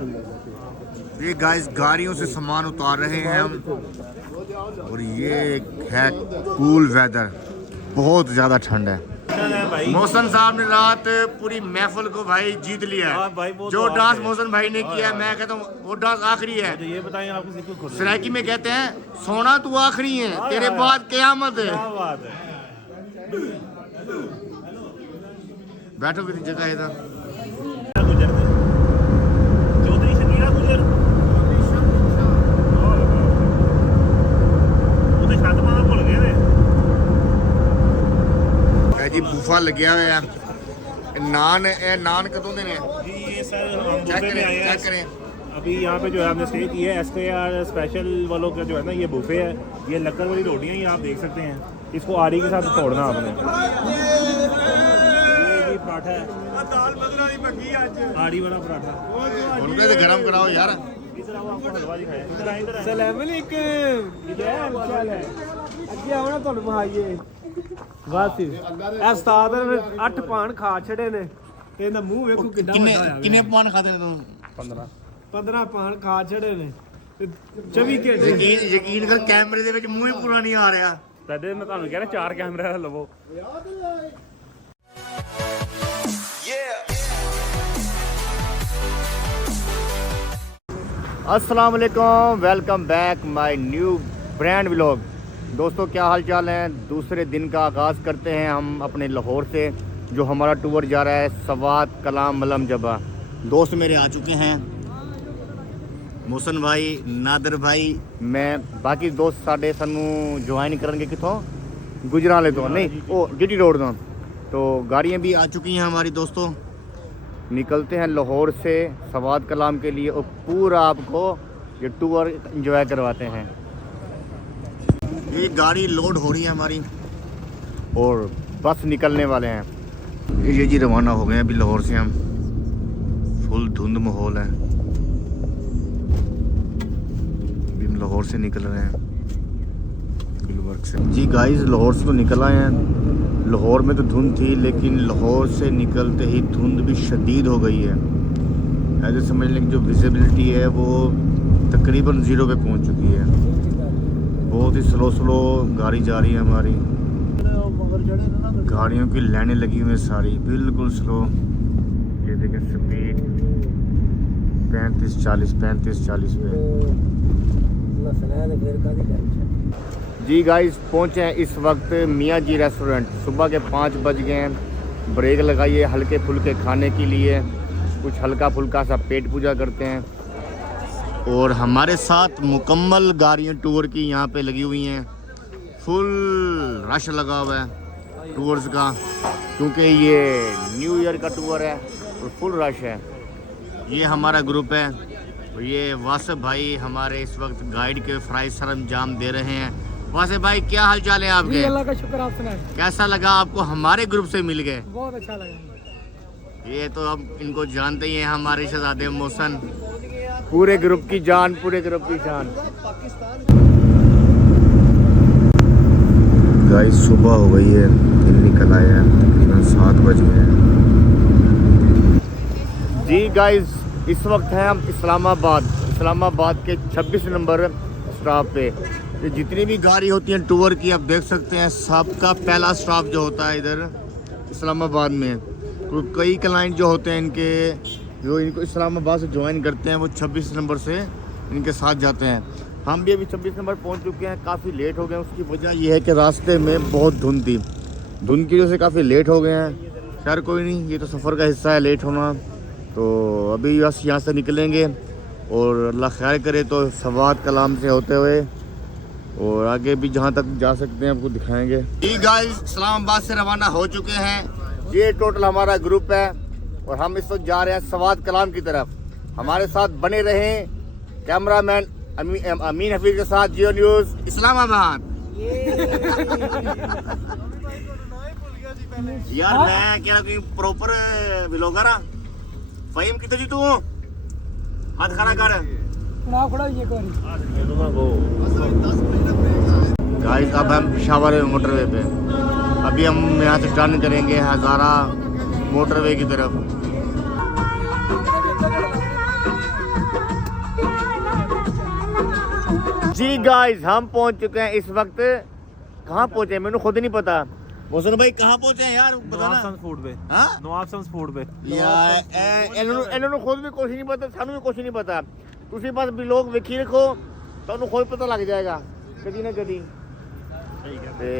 ये गाइस गाड़ियों से सामान उतार रहे हैं हम, और ये है कूल वेदर, बहुत ज़्यादा ठंड है। मोहसन साहब ने रात पूरी महफिल को भाई जीत लिया है। भाई जो डांस मोहसन भाई ने किया, मैं कहता हूँ वो डांस आखिरी है। तो ये बताएं आपको सराइकी में कहते हैं सोना तू आखिरी है, तेरे बाद क़यामत है। क्या बात है। बैठो कितनी जगह है इधर। जी बूफा लग्या हुआ है, नान नान कदों दे ने जी ये सर हम चेक बुफे में आए हैं। करें। अभी यहाँ पे जो है हमने स्टे किया है SKR स्पेशल वालों का जो है ना ये बुफे है। ये लक्कर वाली रोटियाँ ये आप देख सकते हैं। इसको आरी के साथ तोड़ना आपने। ये पराठा है, आरी वाला पराठा। उनके से गरम कराओ यार। इधर आओ, आपको हलवा दिखाएं। इधर आएं, इधर आएं। सलाम अलैकुम। क्या हाल है? ਅੱਗੇ ਆਉਣਾ ਤੁਹਾਨੂੰ ਬਹਾਈਏ ਬਸ ਇਹ ਉਸਤਾਦ ਨੇ 8 ਪਾਣ ਖਾ ਛੜੇ ਨੇ ਤੇ ਇਹਦਾ ਮੂੰਹ ਵੇਖੋ ਕਿੰਨਾ किन्ने ਵੱਡਾ ਹੋਇਆ। किन्ने पान खाते ने तुम? 15 ਪਾਣ ਖਾ ਛੜੇ ਨੇ ਤੇ 24 ਘੰਟੇ यकीन कर कैमरे ਦੇ ਵਿੱਚ ਮੂੰਹ ਹੀ ਪੂਰਾ ਨਹੀਂ ਆ ਰਿਹਾ। ਤਦੇ ਮੈਂ ਤੁਹਾਨੂੰ ਕਹਿ ਰਿਹਾ 4 ਕੈਮਰੇ ਲਵੋ। अस्सलाम वालेकुम, welcome back my new brand vlog. दोस्तों क्या हाल चाल है। दूसरे दिन का आगाज़ करते हैं हम अपने लाहौर से, जो हमारा टूर जा रहा है सवात कलाम मलम जबा। दोस्त मेरे आ चुके हैं, मोहसन भाई, नादर भाई, मैं, बाकी दोस्त साढ़े सानू ज्वाइन करनगे कितों गुजराले तो नहीं ओ GT रोड तो। तो गाड़ियाँ भी आ चुकी हैं हमारी। दोस्तों निकलते हैं लाहौर से सवात कलाम के लिए और पूरा आपको ये टूर एंजॉय करवाते हैं। ये गाड़ी लोड हो रही है हमारी और बस निकलने वाले हैं। ये जी रवाना हो गए हैं अभी लाहौर से हम। फुल धुंध माहौल है, अभी हम लाहौर से निकल रहे हैं गुलबर्ग से। जी गाइस लाहौर से तो निकल आए हैं। लाहौर में तो धुंध थी, लेकिन लाहौर से निकलते ही धुंध भी शदीद हो गई है। ऐसे समझ लें कि जो विजिबिलिटी है वो तकरीबन 0 पे पहुंच चुकी है। बहुत ही स्लो गाड़ी जा रही है हमारी। गाड़ियों की लाइनें लगी हुई हैं सारी, बिल्कुल स्लो। ये देखें स्पीड 35-40 पे। जी गाइस पहुँचे हैं इस वक्त मियाँ जी रेस्टोरेंट। सुबह के 5 बज गए हैं। ब्रेक लगाइए हल्के फुल्के खाने के लिए, कुछ हल्का फुल्का सा पेट पूजा करते हैं। और हमारे साथ मुकम्मल गाड़ियाँ टूर की यहाँ पे लगी हुई हैं। फुल रश लगा हुआ है टूर्स का, क्योंकि ये न्यू ईयर का टूर है और फुल रश है। ये हमारा ग्रुप है और ये वासिफ भाई हमारे इस वक्त गाइड के फ़राइज़ सरअंजाम दे रहे हैं। वासिफ भाई क्या हाल चाल है आपके? अल्लाह का शुक्र, आप सुनाएं। कैसा लगा आपको? हमारे ग्रुप से मिल गए, बहुत अच्छा लगा। ये तो अब इनको जानते ही हैं हमारे शहजादे मोहसन, पूरे ग्रुप की जान, पूरे ग्रुप की जान। गाइस सुबह हो गई है, दिन निकल आया है, तकरीबन 7 बज गए हैं। जी गाइस इस वक्त हैं हम इस्लामाबाद के 26 नंबर स्टॉप पे। ये जितनी भी गाड़ी होती हैं टूर की, आप देख सकते हैं सबका पहला स्टॉप जो होता है इधर इस्लामाबाद में। तो कई क्लाइंट जो होते हैं इनके, जो इनको इस्लामाबाद से ज्वाइन करते हैं, वो 26 नंबर से इनके साथ जाते हैं। हम भी अभी 26 नंबर पहुंच चुके हैं, काफ़ी लेट हो गए हैं। उसकी वजह यह है कि रास्ते में बहुत धुंध थी, धुंध की वजह से काफ़ी लेट हो गए हैं। खैर कोई नहीं, ये तो सफ़र का हिस्सा है लेट होना। तो अभी बस यहाँ से निकलेंगे और अल्लाह खैर करे तो सवात कलाम से होते हुए और आगे भी जहाँ तक जा सकते हैं आपको दिखाएँगे। जी गाइस इस्लामाबाद से रवाना हो चुके हैं। ये टोटल हमारा ग्रुप है और हम इस वक्त जा रहे हैं सवात कलाम की तरफ। हमारे साथ बने रहें कैमरामैन अमीन हफीज के साथ, जियो न्यूज़ इस्लामाबाद। यार मैं क्या कोई प्रॉपर व्लॉगर हाँ। फ़हीम कितने जी तू हाथ खड़ा कर। गाइस अब हम पेशावर मोटरवे पे, अभी हम यहाँ से टर्न करेंगे हज़ारा मोटरवे की तरफ। जी गाइस हम पहुंच चुके हैं इस वक्त। कहाँ पहुंचे मैंने खुद नहीं पता। मोहसिन भाई कहाँ पहुंचे हैं यार बताना। फूड पे हाँ नवाब संस फूड पे यार ਇਹਨਾਂ ਨੂੰ ਖੁਦ ਵੀ ਕੁਝ ਨਹੀਂ ਪਤਾ, ਸਾਨੂੰ ਵੀ ਕੁਝ ਨਹੀਂ ਪਤਾ। ਤੁਸੀਂ ਬਸ ਵਲੌਗ ਵੇਖੀ ਰੱਖੋ, ਤੁਹਾਨੂੰ ਖੁਦ ਪਤਾ ਲੱਗ ਜਾਏਗਾ ਕਦੀ ਨਾ ਕਦੀ। ਤੇ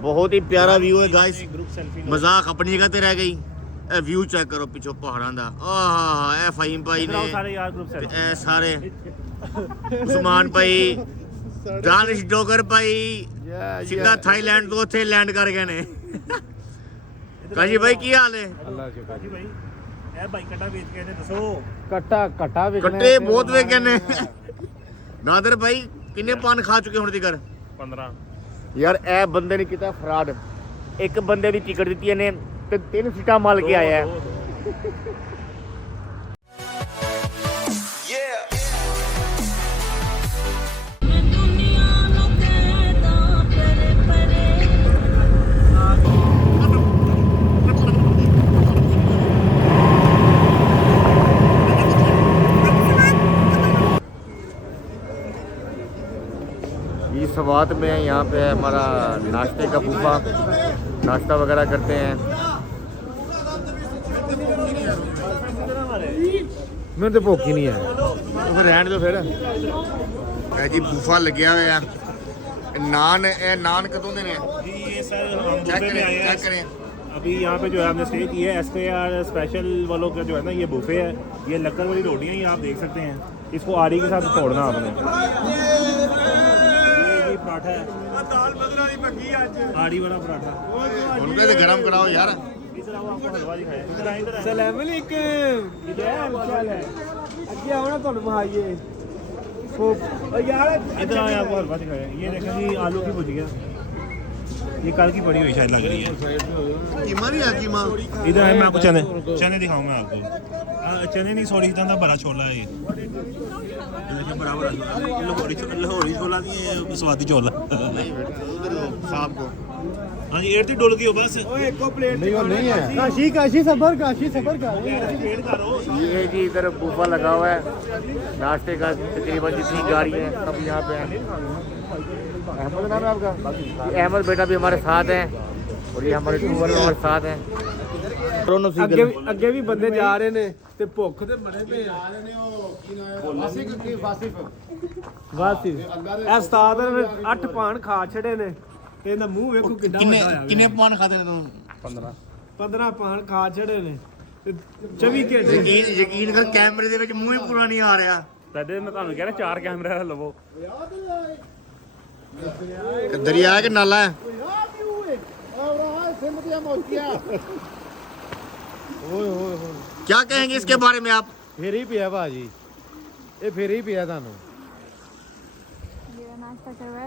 ਬਹੁਤ ਹੀ ਪਿਆਰਾ ਵਿਊ ਹੈ ਗਾਇਸ। ਮਜ਼ਾਕ ਆਪਣੀ ਜਗ੍ਹਾ ਤੇ ਰਹਿ ਗਈ। ਇਹ ਵਿਊ ਚੈੱਕ ਕਰੋ ਪਿੱਛੋਂ ਪਹਾੜਾਂ ਦਾ। ਆਹ ਇਹ ਫਹੀਮ ਭਾਈ ਨੇ ਸਾਰੇ ਯਾਰ ਗਰੁੱਪ ਤੇ ਇਹ ਸਾਰੇ ਉਸਮਾਨ ਭਾਈ, ਦਾਨਿਸ਼ ਡੋਗਰ ਭਾਈ ਸਿੱਧਾ ਥਾਈਲੈਂਡ ਤੋਂ ਉੱਥੇ ਲੈਂਡ ਕਰ ਗਏ ਨੇ। ਕਾਜੀ ਭਾਈ ਕੀ ਹਾਲ ਹੈ? ਅੱਲਾ ਸ਼ੁਕਰ ਜੀ ਭਾਈ ਇਹ ਭਾਈ ਕਟਾ ਵੇਚ ਕੇ ਨੇ ਦੱਸੋ। ਕੱਟਾ ਵੇਚਣਾ ਕੱਟੇ ਬਹੁਤ ਵੇ ਗਏ ਨੇ। ਨਾਦਰ ਭਾਈ ਕਿੰਨੇ ਪਾਨ ਖਾ ਚੁੱਕੇ ਹੁਣ ਤੀਕਰ? 15 ਯਾਰ ਇਹ ਬੰਦੇ ਨੇ ਕੀਤਾ ਫਰਾਡ। ਇੱਕ ਬੰਦੇ ਦੀ ਟਿਕਟ ਦਿੱਤੀ ਇਹਨੇ ਤੇ 3 ਸੀਟਾਂ ਮਲ ਕੇ ਆਇਆ ਹੈ। इस बात में यहाँ पे हमारा नाश्ते का बूफा, नाश्ता वगैरह करते हैं। ਮੈਨੂੰ ਤੇ ਭੁੱਖ ਹੀ ਨਹੀਂ ਹੈ। तो फिर रहने दो फिर। ਇਹ ਜੀ ਬੂਫਾ ਲੱਗਿਆ ਹੋਇਆ नान। ਇਹ नान कदों ਦੇ ਨੇ? जी ये सर हम चेक बुफे में आए करें हैं। चेक करें। अभी यहाँ पे जो है हमने स्टे किया है SKR स्पेशल वालों का जो है ना ये बुफे है। ये लक्कड़ वाली रोटियाँ ही आप देख सकते हैं। इसको आरी के साथ तोड़ना आपने। ये पराठा है दाल बदला नहीं पकी आज आरी वाला पराठा। उनके तो गरम कराओ यार। इधर आओ आपको हलवा दिखाया। इधर आए इधर आए। ਸਲਾਮ ਅਲੈਕਮ। ਕੀ ਹਾਲ ਹੈ? ਅੱਗੇ ਆਓ ਨਾ ਤੁਹਾਨੂੰ ਬਹਾਈਏ। यार इधर आए आपको हलवा दिखाया। ये देखें जी आलू की भुजिया। ये कल की पड़ी हुई शायद लग रही है। कीमा नहीं है कीमा। इधर आए मैं आपको चने दिखाऊंगा आपको। चने नहीं सॉरी इतना दा बड़ा छोला है ये। देखिए बड़ा बड़ा छोला लाहौरी छोला नहीं स्वादी छोला। साहब को हाँ जी 8 डोल की हो बस। ਓਏ ਇੱਕੋ ਪਲੇਟ नहीं है। काशी सफर कर। वेट करो। ये जी इधर बूफा लगा हुआ है नाश्ते का। तकरीबन जितनी गाड़ी है सब यहाँ पे हैं। अहमद नाम है आपका? ये अहमद बेटा भी हमारे साथ हैं और ये हमारे टूर में हमारे साथ हैं। ਅੱਗੇ ਵੀ ਬੰਦੇ ਜਾ ਰਹੇ ਨੇ ਤੇ ਭੁੱਖ ਤੇ ਮਰੇ ਪਏ ਆ। ਵਾਸਿਫ ਇਹ ਉਸਤਾਦ ਨੇ 8 ਪਾਨ ਖਾ ਛੜੇ ਨੇ ਤੇ ਇਹਦਾ ਮੂੰਹ ਵੇਖੋ ਕਿੰਨਾ ਵੱਡਾ ਹੋਇਆ। किन्ने पान खाते हैं तुम? 15 ਪਾਨ ਖਾ ਛੜੇ ਨੇ ਤੇ 24 ਘੰਟੇ। ਯਕੀਨ ਕਰ ਕੈਮਰੇ ਦੇ ਵਿੱਚ ਮੂੰਹ ਹੀ ਪੂਰਾ ਨਹੀਂ ਆ ਰਿਹਾ। तदे मैं ਤੁਹਾਨੂੰ ਕਹਿ ਰਿਹਾ 4 कैमरे लवो। दरिया के नाला है। क्या कहेंगे इसके बारे में आप? ਫੇਰ ਹੀ ਪਿਆ ਭਾਜੀ, ਇਹ ਫੇਰ ਹੀ ਪਿਆ ਤੁਹਾਨੂੰ।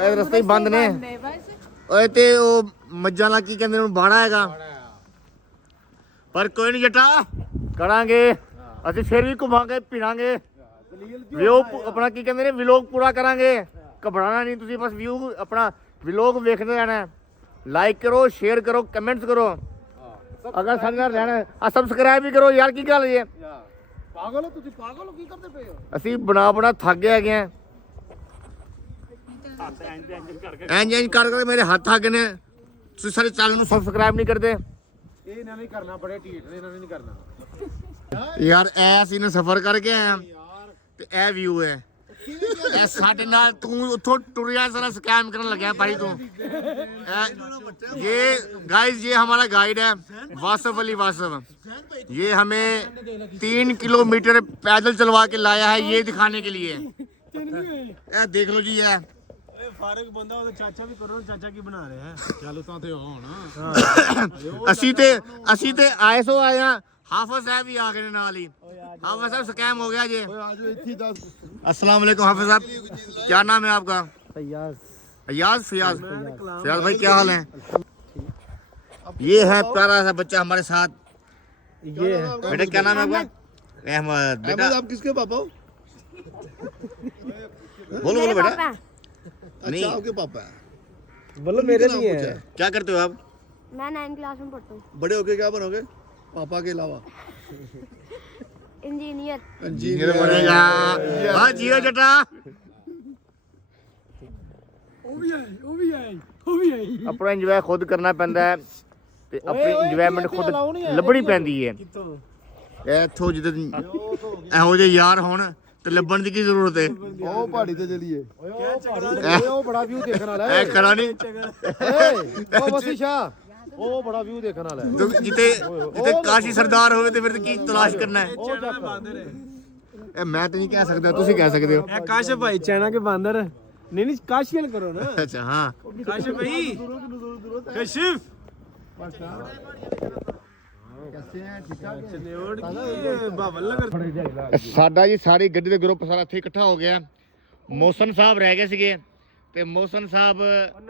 ਇਹ ਰਸਤੇ ਹੀ ਬੰਦ ਨੇ। ਓਏ ਤੇ ਉਹ ਮੱਝਾਂ ਦਾ ਕੀ ਕਹਿੰਦੇ ਉਹਨੂੰ ਬਾੜਾ ਹੈਗਾ। ਪਰ ਕੋਈ ਨਹੀਂ ਜੱਟਾ ਕਰਾਂਗੇ ਅਸੀਂ ਫਿਰ ਵੀ ਘੁਮਾਂਗੇ ਪੀਣਾਂਗੇ। ਵਿਊ ਆਪਣਾ ਕੀ ਕਹਿੰਦੇ ਨੇ ਵਲੌਗ ਪੂਰਾ ਕਰਾਂਗੇ। ਘਬਰਾਣਾ ਨਹੀਂ ਤੁਸੀਂ ਬਸ ਵਿਊ ਆਪਣਾ ਵਲੌਗ ਵੇਖਦੇ ਰਹਿਣਾ। ਲਾਈਕ ਕਰੋ, ਸ਼ੇਅਰ ਕਰੋ, ਕਮੈਂਟਸ ਕਰੋ। ਅਗਰ ਸਾਡੇ ਨਾਲ ਰਹਿਣਾ ਆ ਸਬਸਕ੍ਰਾਈਬ ਵੀ ਕਰੋ ਯਾਰ। ਕੀ ਗੱਲ ਹੈ ਪਾਗਲ ਹੋ ਤੁਸੀਂ? ਪਾਗਲ ਹੋ? ਕੀ ਕਰਦੇ ਪਏ ਹੋ? ਅਸੀਂ ਬਣਾ ਥੱਕ ਗਏ ਹੈਗੇ ਆ। ਇੰਜ ਕਰਕੇ ਮੇਰੇ ਹੱਥ ਥੱਕ ਗਏ ਨੇ। ਤੁਸੀਂ ਸਾਰੇ ਚੈਨਲ ਨੂੰ ਸਬਸਕ੍ਰਾਈਬ ਨਹੀਂ ਕਰਦੇ। ਇਹ ਇਹਨਾਂ ਨੇ ਕਰਨਾ ਬੜੇ ਢੀਠ ਨੇ, ਇਹਨਾਂ ਨੇ ਨਹੀਂ ਕਰਨਾ ਯਾਰ ਐ ਅਸੀਂ ਨੇ ਸਫ਼ਰ ਕਰਕੇ ਆਏ ਆ ਤੇ ਇਹ ਵਿਊ ਹੈ। ਇਹ ਸਾਡੇ ਨਾਲ ਤੂੰ ਉੱਥੋਂ ਟੁਰਿਆ ਸਾਰਾ ਸਕੈਮ ਕਰਨ ਲੱਗਿਆ ਭਾਈ ਤੂੰ। ये गाइस ये हमारा गाइड है वासफ अली वासफ। ये हमें 3 किलोमीटर पैदल चलवा के लाया है ये दिखाने के लिए। देख लो जी ये ਫਾਰਕ ਬੰਦਾ ਉਹਦਾ ਚਾਚਾ ਵੀ ਕਰੋ। ਚਾਚਾ ਕੀ ਬਣਾ ਰਿਹਾ ਹੈ? ਚੱਲ ਤਾਂ ਤੇ ਹੁਣ ਅਸੀਂ ਤੇ ਆਏ ਸੋ ਆਏ ਆ। हाफिज साहब भी आ गए नाल ही। हाफिज साहब स्कैम हो गया जी। अस्सलाम वालेकुम हाफिज साहब, क्या नाम है आपका? अयाज फियाज। फियाज भाई क्या हाल है? ये है प्यारा सा बच्चा हमारे साथ। ये है बेटा क्या नाम है आपका? अहमद। बेटा आप किसके पापा हो? बोलो बोलो बेटा। नहीं अच्छा आपके पापा है। बोलो मेरे लिए है। क्या करते हो आप? मैं 9th क्लास में पढ़ता हूँ। बड़े होके क्या बनोगे पापा के अलावा? इंजीनियर। इंजीनियर बनेगा। हाँ जियो जटा। ਆਪਣਾ ਇੰਜੋਏ ਖੁਦ ਕਰਨਾ ਪੈਂਦਾ ਹੈ ਤੇ ਆਪਣੀ ਇੰਜੋਇਮੈਂਟ ਖੁਦ ਲੱਭਣੀ ਪੈਂਦੀ ਹੈ। ਇੱਥੋਂ ਜਿੱਦਾਂ ਇਹੋ ਜਿਹੇ ਯਾਰ ਹੋਣ ਤੇ ਲੱਭਣ ਦੀ ਕੀ ਜ਼ਰੂਰਤ ਹੈ। ਉਹ ਪਹਾੜੀ ਤੇ ਚਲੀਏ ਉਹ ਬੜਾ ਵਿਊ ਦੇਖਣ ਵਾਲਾ ਇਹ ਖੜਾ ਨਹੀਂ ਉਹ ਵਸੀ ਸ਼ਾਹ ਉਹ ਬੜਾ ਵਿਊ ਦੇਖਣ ਵਾਲਾ ਹੈ। ਜਿੱਤੇ ਕਾਸ਼ੀ ਸਰਦਾਰ ਹੋਵੇ ਤੇ ਫਿਰ ਕੀ ਤਲਾਸ਼ ਕਰਨਾ ਹੈ। ਇਹ ਮੈਂ ਤਾਂ ਨਹੀਂ ਕਹਿ ਸਕਦਾ, ਤੁਸੀਂ ਕਹਿ ਸਕਦੇ ਹੋ। ਇਹ ਕਾਸ਼ ਭਾਈ ਚਾਈਨਾ ਕੇ ਬਾਂਦਰ नहीं काशियल करो ना। अच्छा हाँ काशिफ भाई काशिफ ਸਾਡਾ ਜੀ ਸਾਰੀ ਗੱਡੀ ਦੇ ਗਰੁੱਪ ਸਾਰਾ ਇੱਥੇ ਇਕੱਠਾ ਹੋ ਗਿਆ। ਮੋਹਸਨ ਸਾਹਿਬ ਰਹਿ ਗਏ ਸੀਗੇ ਤੇ ਮੋਹਸਨ ਸਾਹਿਬ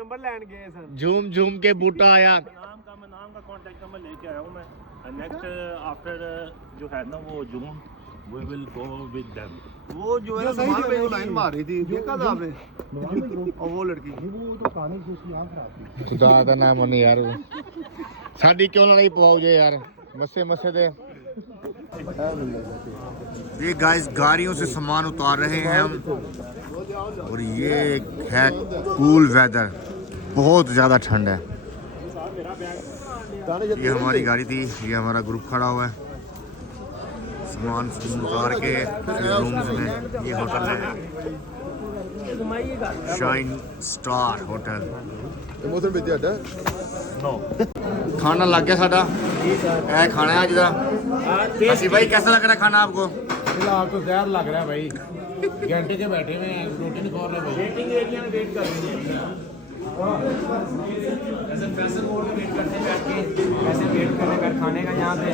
नंबर ਲੈਣ ਗਏ ਸਨ। झूम के बूटा आया। नाम का कांटेक्ट नंबर लेके आया हूँ मैं। नेक्स्ट आफ्टर जो है ना वो जून we will go with them। वो जो है ना सामान पे वो लाइन मार रही थी, देखा था आपने? और वो लड़की वो तो कहानी दूसरी आंख खराब थी। खुदा का नाम नहीं यार, साड़ी क्यों लड़ाई पवाओ जे यार मस्से मस्से दे। ये गाइस गाड़ियों से सामान उतार रहे हैं हम और ये है कूल वेदर, बहुत ज़्यादा ठंड है। ये हमारी गाड़ी थी, ये हमारा ग्रुप खड़ा हुआ है। सामान उतार के रूम्स में, ये होटल है शाइन स्टार होटल। मौसम भी ज्यादा नो खाना लग गया साडा, ये खाना है अज दा। ਅਸੀਂ भाई कैसा लग रहा है खाना आपको? फिलहाल तो जहर लग रहा है भाई, घंटे के बैठे हुए हैं, रोटी नहीं खा रहे भाई। वेटिंग एरिया में वेट कर रहे हैं, ऐसे पैसे मोड़ में वेट करते हैं बैठ के, ऐसे वेट कर रहे हैं खाने का यहाँ पे।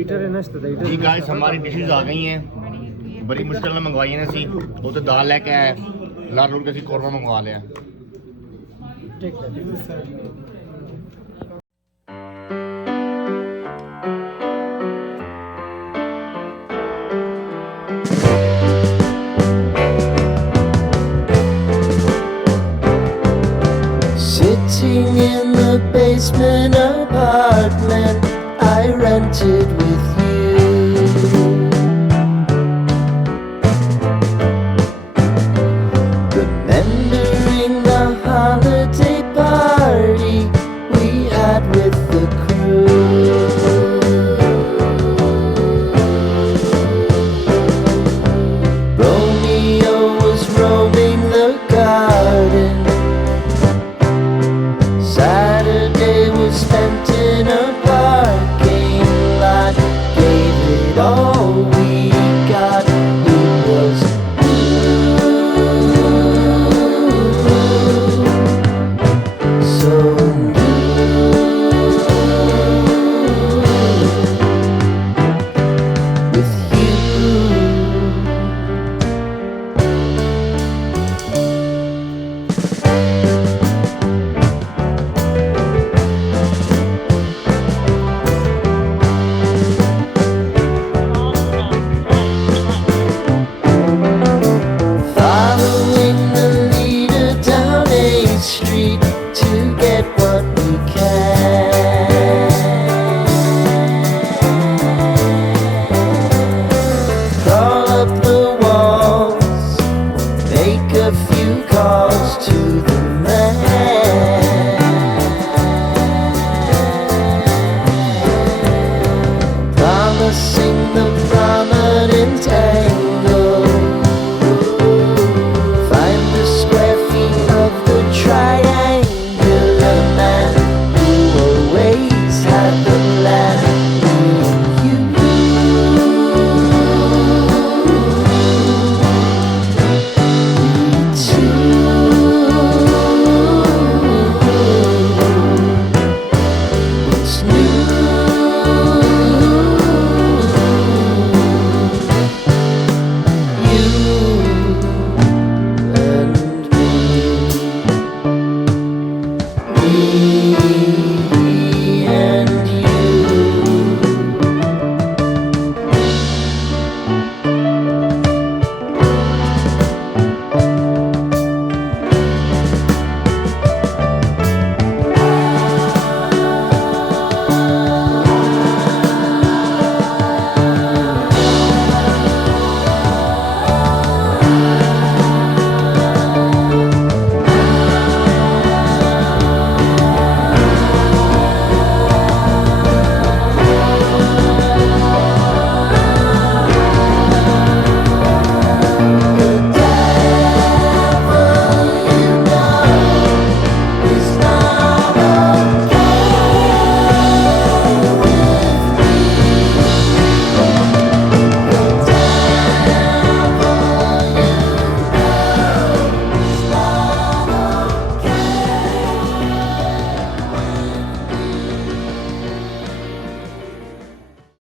ईटर है ना जी गाइस हमारी डिशेज आ गई हैं, बड़ी मुश्किल में मंगवाई ने सी। वो तो दाल लेके आए, लाल रोल के सी कौरमा मंगवा लिया। Sitting in the basement apartment I rented with you, remembering the holiday party we had with the crew. Romeo was roaming the garden, Saturday was spent in a parking lot. Gave it all we got. It was so with you. Following the leader down 8th Street to get what we can. Crawl up the walls, make a few calls to the man. Promising the prominent